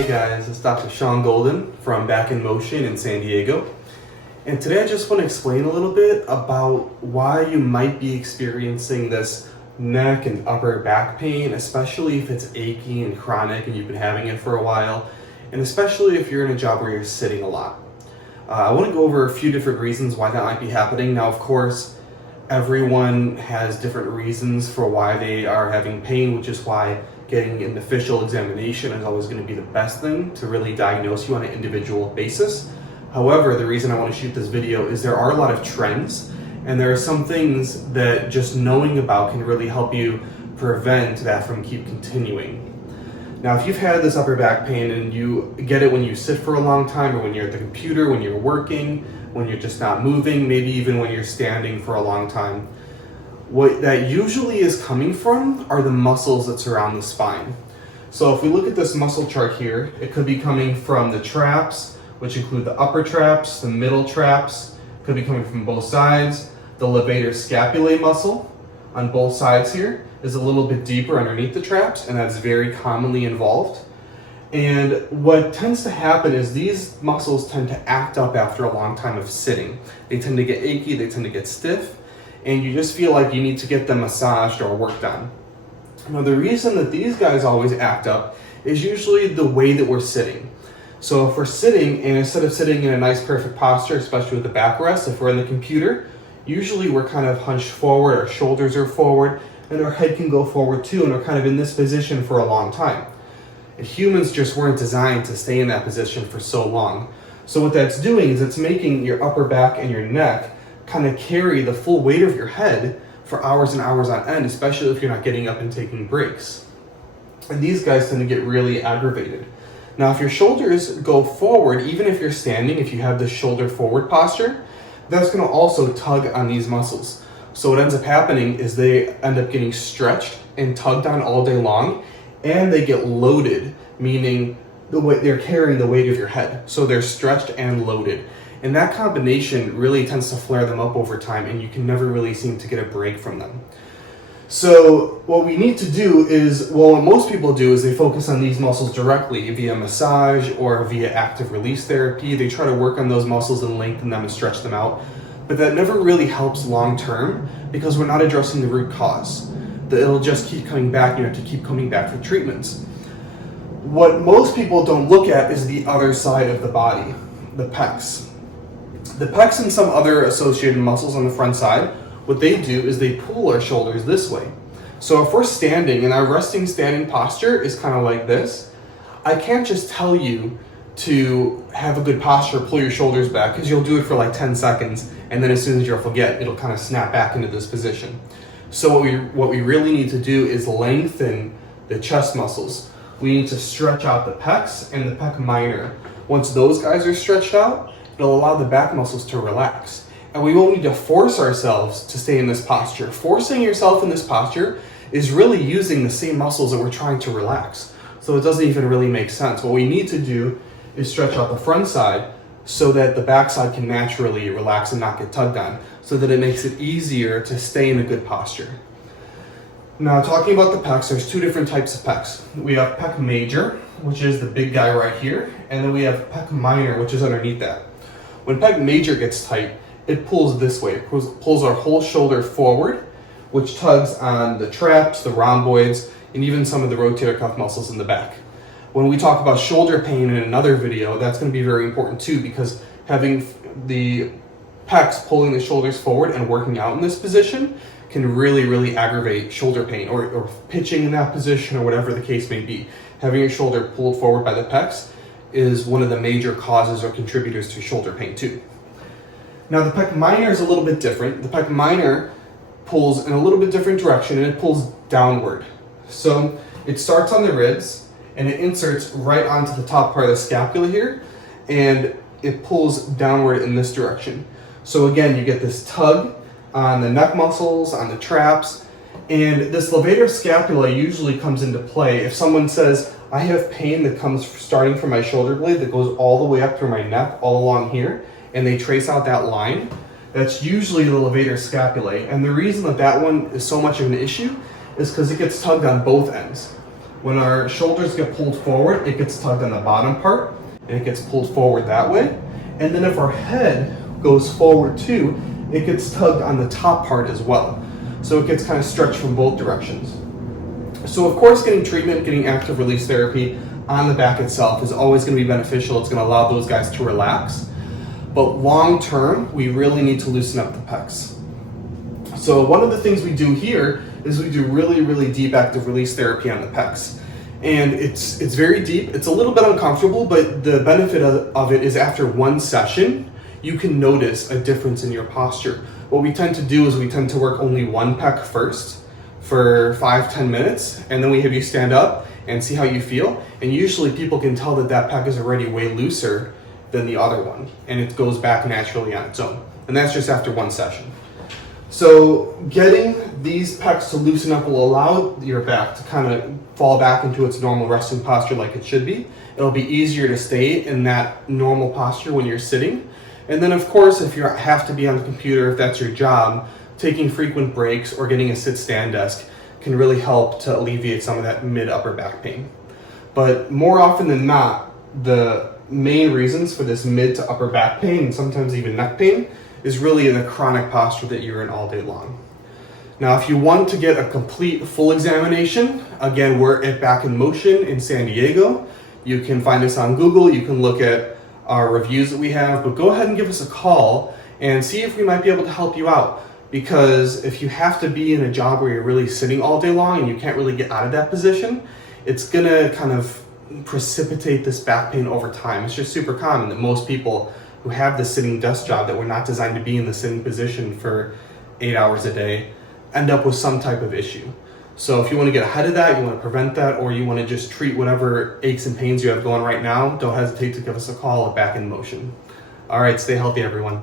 Hey guys, it's Dr. Sean Golden from Back in Motion in San Diego. And today I just want to explain a little bit about why you might be experiencing this neck and upper back pain, especially if it's achy and chronic and you've been having it for a while, and especially if you're in a job where you're sitting a lot. I want to go over a few different reasons why that might be happening. Now, of course, everyone has different reasons for why they are having pain, which is why getting an official examination is always going to be the best thing to really diagnose you on an individual basis. However, the reason I want to shoot this video is there are a lot of trends, and there are some things that just knowing about can really help you prevent that from keep continuing. Now, if you've had this upper back pain and you get it when you sit for a long time, or when you're at the computer, when you're working, when you're just not moving, maybe even when you're standing for a long time, what that usually is coming from are the muscles that surround the spine. So if we look at this muscle chart here, it could be coming from the traps, which include the upper traps, the middle traps, could be coming from both sides. The levator scapulae muscle on both sides here is a little bit deeper underneath the traps, and that's very commonly involved. And what tends to happen is these muscles tend to act up after a long time of sitting. They tend to get achy, they tend to get stiff, and you just feel like you need to get them massaged or worked on. Now, the reason that these guys always act up is usually the way that we're sitting. So if we're sitting, and instead of sitting in a nice perfect posture, especially with the backrest, if we're in the computer, usually we're kind of hunched forward, our shoulders are forward, and our head can go forward too, and we're kind of in this position for a long time. And humans just weren't designed to stay in that position for so long. So what that's doing is it's making your upper back and your neck kind of carry the full weight of your head for hours and hours on end, especially if you're not getting up and taking breaks. And these guys tend to get really aggravated. Now, if your shoulders go forward, even if you're standing, if you have the shoulder forward posture, that's going to also tug on these muscles. So what ends up happening is they end up getting stretched and tugged on all day long, and they get loaded, meaning they're carrying the weight of your head. So they're stretched and loaded. And that combination really tends to flare them up over time, and you can never really seem to get a break from them. So what we need to do is, well, what most people do is they focus on these muscles directly via massage or via active release therapy. They try to work on those muscles and lengthen them and stretch them out. But that never really helps long term because we're not addressing the root cause. It'll just keep coming back, you have to keep coming back for treatments. What most people don't look at is the other side of the body, the pecs. The pecs and some other associated muscles on the front side, what they do is they pull our shoulders this way. So if we're standing and our resting standing posture is kind of like this, I can't just tell you to have a good posture, pull your shoulders back, because you'll do it for like 10 seconds, and then as soon as you'll forget, it'll kind of snap back into this position. So what we really need to do is lengthen the chest muscles. We need to stretch out the pecs and the pec minor. Once those guys are stretched out, it'll allow the back muscles to relax. And we won't need to force ourselves to stay in this posture. Forcing yourself in this posture is really using the same muscles that we're trying to relax. So it doesn't even really make sense. What we need to do is stretch out the front side so that the back side can naturally relax and not get tugged on, so that it makes it easier to stay in a good posture. Now, talking about the pecs, there's two different types of pecs. We have pec major, which is the big guy right here, and then we have pec minor, which is underneath that. When pec major gets tight, it pulls this way. It pulls our whole shoulder forward, which tugs on the traps, the rhomboids, and even some of the rotator cuff muscles in the back. When we talk about shoulder pain in another video, that's going to be very important too, because having the pecs pulling the shoulders forward and working out in this position can really, really aggravate shoulder pain, or pitching in that position, or whatever the case may be. Having your shoulder pulled forward by the pecs is one of the major causes or contributors to shoulder pain too. Now, the pec minor is a little bit different. The pec minor pulls in a little bit different direction, and it pulls downward. So it starts on the ribs and it inserts right onto the top part of the scapula here, and it pulls downward in this direction. So again, you get this tug on the neck muscles, on the traps, and this levator scapula usually comes into play if someone says, I have pain that comes starting from my shoulder blade that goes all the way up through my neck, all along here, and they trace out that line. That's usually the levator scapulae. And the reason that that one is so much of an issue is because it gets tugged on both ends. When our shoulders get pulled forward, it gets tugged on the bottom part, and it gets pulled forward that way. And then if our head goes forward too, it gets tugged on the top part as well. So it gets kind of stretched from both directions. So of course, getting treatment, getting active release therapy on the back itself is always going to be beneficial. It's going to allow those guys to relax. But long term, we really need to loosen up the pecs. So one of the things we do here is we do really, really deep active release therapy on the pecs. And it's very deep. It's a little bit uncomfortable, but the benefit of it is after one session, you can notice a difference in your posture. What we tend to do is we tend to work only one pec first for 5-10 minutes, and then we have you stand up and see how you feel. And usually people can tell that that pec is already way looser than the other one, and it goes back naturally on its own. And that's just after one session. So getting these pecs to loosen up will allow your back to kind of fall back into its normal resting posture like it should be. It'll be easier to stay in that normal posture when you're sitting. And then of course, if you have to be on the computer, if that's your job, taking frequent breaks or getting a sit-stand desk can really help to alleviate some of that mid-upper back pain. But more often than not, the main reasons for this mid to upper back pain, and sometimes even neck pain, is really in the chronic posture that you're in all day long. Now, if you want to get a complete full examination, again, we're at Back in Motion in San Diego. You can find us on Google, you can look at our reviews that we have, but go ahead and give us a call and see if we might be able to help you out. Because if you have to be in a job where you're really sitting all day long and you can't really get out of that position, it's gonna kind of precipitate this back pain over time. It's just super common that most people who have the sitting desk job that were not designed to be in the sitting position for 8 hours a day end up with some type of issue. So if you want to get ahead of that, you want to prevent that, or you want to just treat whatever aches and pains you have going right now, don't hesitate to give us a call at Back in Motion. All right, stay healthy, everyone.